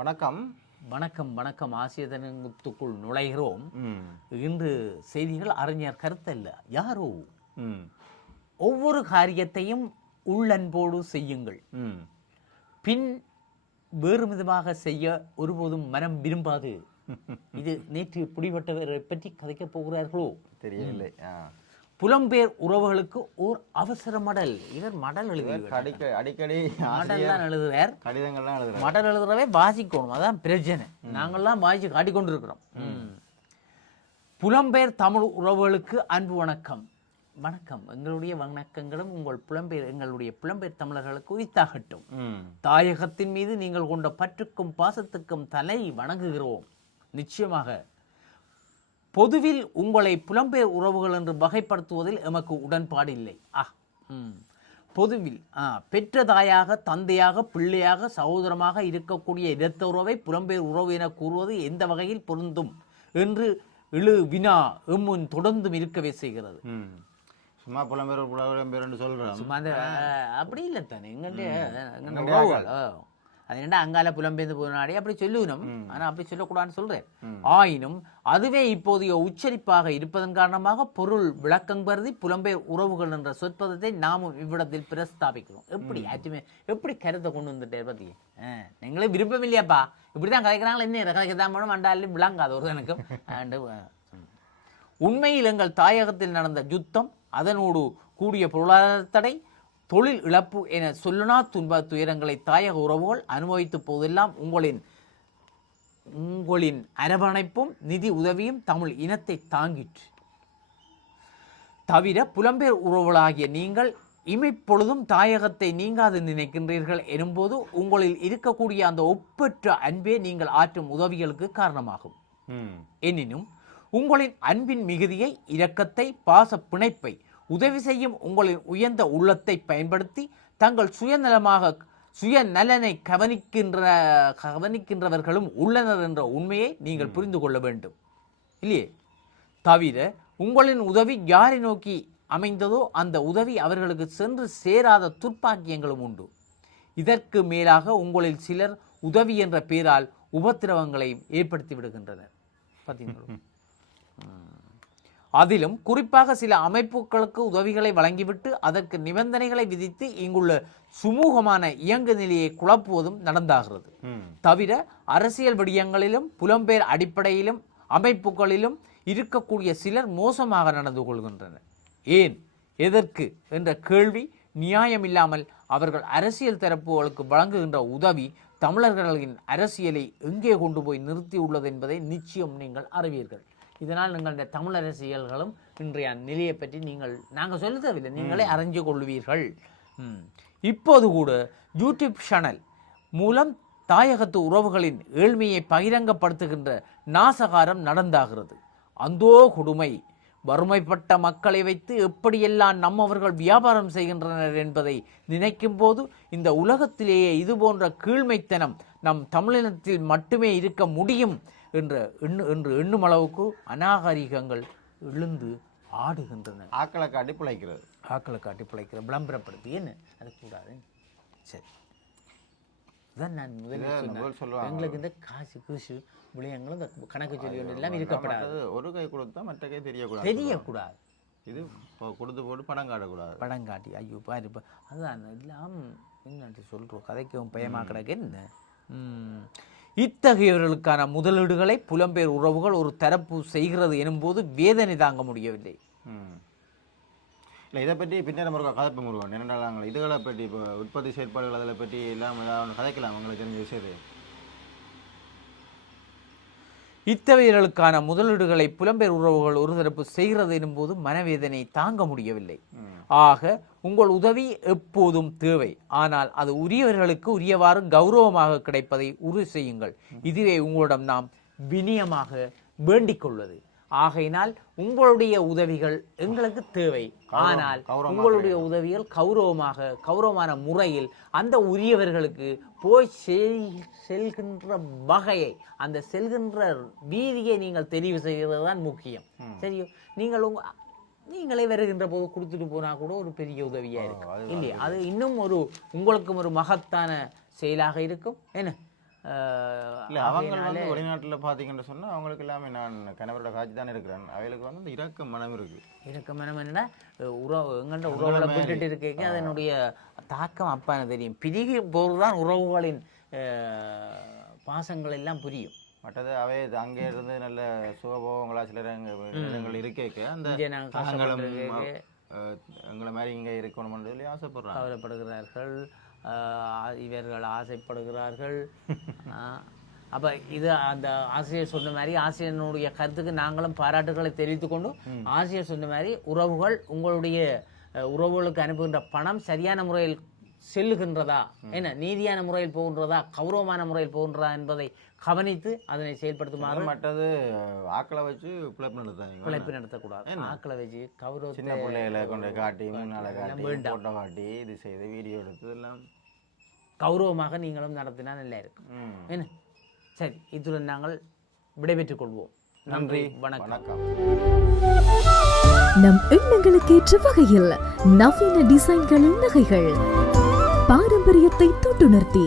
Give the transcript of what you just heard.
வணக்கம். வணக்கம் வணக்கம். ஆசியதனத்துக்குள் நுழைகிறோம். இன்று செய்திகள் அறிஞர் கருத்தல்ல. யாரோ? ஒவ்வொரு காரியத்தையும் உள்ளன்போடு செய்யுங்கள். பின் வேறு விதமாக செய்ய ஒருபோதும் மனம் விரும்பாது. இது நேற்று பிடிபட்டவரை பற்றி கதைக்கப் போகிறார்களோ? தெரியவில்லை. புலம்பெயர் உறவுகளுக்கு ஓர் அவசர மடல். இவர் மடல் எழுதுகிறார் அடிக்க அடிக்கடி மடல் தான் எழுதுவார். கடிதங்கள்லாம் எழுதுறாரு. மடல் எழுதுறவே வாசிக்கணும். அதான் பிரச்சனை நாங்கள்லாம் வாசிச்சு காட்டிக்கொண்டிருக்கிறோம். ம். புலம்பெயர் தமிழ் உறவுகளுக்கு அன்பு வணக்கம். வணக்கம். எங்களுடைய வணக்கங்களும் உங்கள் புலம்பெயர் எங்களுடைய புலம்பெயர் தமிழர்களுக்கு உரித்தாகட்டும் தாயகத்தின் மீது நீங்கள் கொண்ட பற்றுக்கும் பாசத்துக்கும் தலை வணங்குகிறோம். நிச்சயமாக பொதுவில் உங்களை புலம்பெயர் உறவுகள் என்று வகைப்படுத்துவதில் எமக்கு உடன்பாடு இல்லை. ஆ. பொதுவில் பெற்ற தாயாக தந்தையாக பிள்ளையாக சகோதரமாக இருக்கக்கூடிய இரத்த உறவை புலம்பெயர் உறவு என கூறுவது எந்த வகையில் பொருந்தும் என்று இழு வினா எம்முன் தொடர்ந்தும் இருக்கவே செய்கிறது. சும்மா புலம்பெயர் புலம்பெயர்னு சொல்கிறோம் சும்மா அந்த அப்படி இல்லை தானே எங்கள்கிட்ட. அது என்ன அங்கால புலம்பெயர்ந்து போனாடி அப்படி சொல்லுவினும். ஆனா அப்படி சொல்லக்கூடாதுன்னு சொல்றேன். ஆயினும் அதுவே இப்போதைய உச்சரிப்பாக இருப்பதன் காரணமாக பொருள் விளக்கம் கருதி புலம்பெயர் உறவுகள் என்ற சொற்பதத்தை நாமும் இவ்விடத்தில் பிரஸ்தாபிக்கிறோம் எப்படி? ஆச்சுமே எப்படி கருத்தை கொண்டு வந்துட்டே பத்தி? நீங்களே விருப்பம் இல்லையாப்பா இப்படிதான் கதைக்கிறாங்களா என்ன? இதை கதைக்கத்தான் போனோம் அண்டாலும் விளங்காது ஒரு ம். உண்மையில் எங்கள் தாயகத்தில் நடந்த யுத்தம் அதனோடு கூடிய பொருளாதார தடை தொழில் இழப்பு என சொல்லுனா துன்ப துயரங்களை தாயக உறவுகள் அனுபவித்த போதெல்லாம் உங்களின் உங்களின் அரவணைப்பும் நிதி உதவியும் தமிழ் இனத்தை தாங்கிற்று. தவிர புலம்பெயர் உறவுகளாகிய நீங்கள் இமைப்பொழுதும் தாயகத்தை நீங்காது நினைக்கின்றீர்கள் எனும்போது உங்களில் இருக்கக்கூடிய அந்த ஒப்பற்ற அன்பே நீங்கள் ஆற்றும் உதவிகளுக்கு காரணமாகும். எனினும் உங்களின் அன்பின் மிகுதியை இரக்கத்தை பாச பிணைப்பை உதவி செய்யும் உங்களின் உயர்ந்த உள்ளத்தை பயன்படுத்தி தங்கள் சுயநலமாக சுயநலனை கவனிக்கின்ற கவனிக்கின்றவர்களும் உள்ளனர் என்ற உண்மையை நீங்கள் புரிந்து கொள்ள வேண்டும். இல்லையே? தவிர உங்களின் உதவி யாரை நோக்கி அமைந்ததோ அந்த உதவி அவர்களுக்கு சென்று சேராத துர்ப்பாக்கியங்களும் உண்டு. இதற்கு மேலாக உங்களில் சிலர் உதவி என்ற பெயரால் உபத்திரவங்களையும் ஏற்படுத்தி விடுகின்றனர். பார்த்தீங்களா. அதிலும் குறிப்பாக சில அமைப்புகளுக்கு உதவிகளை வழங்கிவிட்டு அதற்கு நிபந்தனைகளை விதித்து இங்குள்ள சுமூகமான இயங்கு நிலையை குழப்புவதும் நடந்தாகிறது. தவிர அரசியல் விடயங்களிலும் புலம்பெயர் அடிப்படையிலும் அமைப்புகளிலும் இருக்கக்கூடிய சிலர் மோசமாக நடந்து கொள்கின்றனர். ஏன்? எதற்கு? என்ற கேள்வி நியாயமில்லாமல் அவர்கள் அரசியல் தரப்புகளுக்கு வழங்குகின்ற உதவி தமிழர்களின் அரசியலை எங்கே கொண்டு போய் நிறுத்தியுள்ளது என்பதை நிச்சயம் நீங்கள் அறிவீர்கள். இதனால் நீங்களுடைய தமிழ் அரசியல்களும் இன்றைய நிலையை பற்றி நீங்கள் நாங்கள் சொல்ல தேவையில்லை நீங்களே அறிஞ்சு கொள்வீர்கள். இப்போது கூட யூடியூப் சேனல் மூலம் தாயகத்து உறவுகளின் ஏழ்மையை பகிரங்கப்படுத்துகின்ற நாசகாரம் நடந்தாகிறது. அந்தோ கொடுமை வறுமைப்பட்ட மக்களை வைத்து எப்படியெல்லாம் நம்மவர்கள் வியாபாரம் செய்கின்றனர் என்பதை நினைக்கும் போது இந்த உலகத்திலேயே இது போன்ற கீழ்மைத்தனம் நம் தமிழினத்தில் மட்டுமே இருக்க முடியும் என்ற எண்ணு என்று எண்ணும் அளவுக்கு அநாகரிகங்கள் எழுந்து ஆடுகின்றன. ஆக்களை காட்டி பிழைக்கிறது. ஆக்களை காட்டி பிழைக்கிற விளம்பரப்படுத்தி. என்ன? அது கூடாது. சரி. இதான் நான் முதல்ல சொல்லுவாங்க. எங்களுக்கு இந்த காசு கூசு விடயங்களும் இந்த கணக்கு சொல்லி எல்லாம் இருக்கப்படாது. ஒரு கை கொடுத்தா மற்ற கை தெரியக்கூடாது. தெரியக்கூடாது. இது கொடுத்து போட்டு படம் காட்டக்கூடாது. படம் காட்டி. ஐயோ பாரு இப்போ அதுதான். எல்லாம் என்னட்டு சொல்கிறோம் கதைக்கவும் பயமாக கிடக்கு. என்ன. இத்தகையவர்களுக்கான முதலீடுகளை புலம்பெயர் உறவுகள் ஒரு தரப்பு செய்கிறது எனும்போது வேதனை தாங்க முடியவில்லை. இல்லை இதை பற்றி பின்னர் நம்ம கதைப்பு முருகன் என்னென்ன இதுகளை பற்றி இப்போ உற்பத்தி செயற்பாடுகள் அதில் பற்றி எல்லாம் கதைக்கலாம். உங்களுக்கு தெரிஞ்ச விஷயத்தை. இத்தகையவர்களுக்கான முதலீடுகளை புலம்பெயர் உறவுகள் ஒரு தரப்பு செய்கிறது எனும்போது மனவேதனை தாங்க முடியவில்லை. ஆக உங்கள் உதவி எப்போதும் தேவை. ஆனால் அது உரியவர்களுக்கு உரியவாறு கௌரவமாக கிடைப்பதை உறுதி செய்யுங்கள். இதுவே உங்களிடம் நாம் வினியமாக வேண்டிக் கொள்வது. ஆகையினால் உங்களுடைய உதவிகள் எங்களுக்கு தேவை. ஆனால் உங்களுடைய உதவிகள் கௌரவமாக கௌரவமான முறையில் அந்த உரியவர்களுக்கு போய் செல்- செல்கின்ற வகையை அந்த செல்கின்ற வீதியை நீங்கள் தெரிவு செய்கிறது தான் முக்கியம் சரியோ? நீங்கள் உங்க நீங்களே வருகின்ற போது கொடுத்துட்டு போனா கூட ஒரு பெரிய உதவியா இருக்கு இல்லையா? அது இன்னும் ஒரு உங்களுக்கும் ஒரு மகத்தான செயலாக இருக்கும். என்ன? இல்லை அவங்க வந்து வெளிநாட்டில் பார்த்தீங்கன்னு சொன்னால் அவங்களுக்கு எல்லாமே நான் கணவரோட காட்சி தானே இருக்கிறேன் அவங்களுக்கு வந்து இரக்க மனம் இருக்குது இருக்க மனம் என்னன்னா உறவு எங்கள்கிட்ட உறவுகளை விட்டுட்டு இருக்கேங்க. அதனுடைய தாக்கம் அப்பா எனக்கு தெரியும். பிரிகி போதுதான் உறவுகளின் அஹ், பாசங்கள் எல்லாம் புரியும். மற்றது அவை அங்கே இருந்து நல்ல சுகபோகங்களா அங்கே இடங்கள் இருக்கேக்க. அந்த எங்களை மாதிரி இங்கே இருக்கணும்னு சொல்லி ஆசைப்படுறாங்க. கவலைப்படுகிறார்கள். இவர்கள் ஆசைப்படுகிறார்கள். அப்போ இது அந்த ஆசிரியர் சொன்ன மாதிரி ஆசிரியனுடைய கருத்துக்கு நாங்களும் பாராட்டுகளை தெரிவித்துக் கொண்டு ஆசிரியர் சொன்ன மாதிரி உறவுகள் உங்களுடைய உறவுகளுக்கு அனுப்புகின்ற பணம் சரியான முறையில் செல்லுகின்றதா? என்ன நீதியான முறையில் போகின்றதா? கௌரவமான முறையில் போகின்றதா என்பதை கவனித்து அதனை செயல்படுத்துமாறு மற்றது ஆக்களை வச்சு பிழைப்பு நடத்தாங்க பிழைப்பு நடத்தக்கூடாது ஆக்களை வச்சு கௌரவத்தை சின்ன பிள்ளைகளை கொண்டு காட்டி முன்னால காட்டி போட்டோ காட்டி இது செய்து வீடியோ எடுத்து எல்லாம் கௌரவமாக நீங்களும் நடத்தினா நல்லா இருக்கும். என்ன? சரி இத்துடன் நாங்கள் விடைபெற்றுக் கொள்வோம். நன்றி. வணக்கம். நம் எண்ணங்களுக்கு ஏற்ற வகையில் நவீன டிசைன்களில் நகைகள். பாரம்பரியத்தை தொட்டுணர்த்தி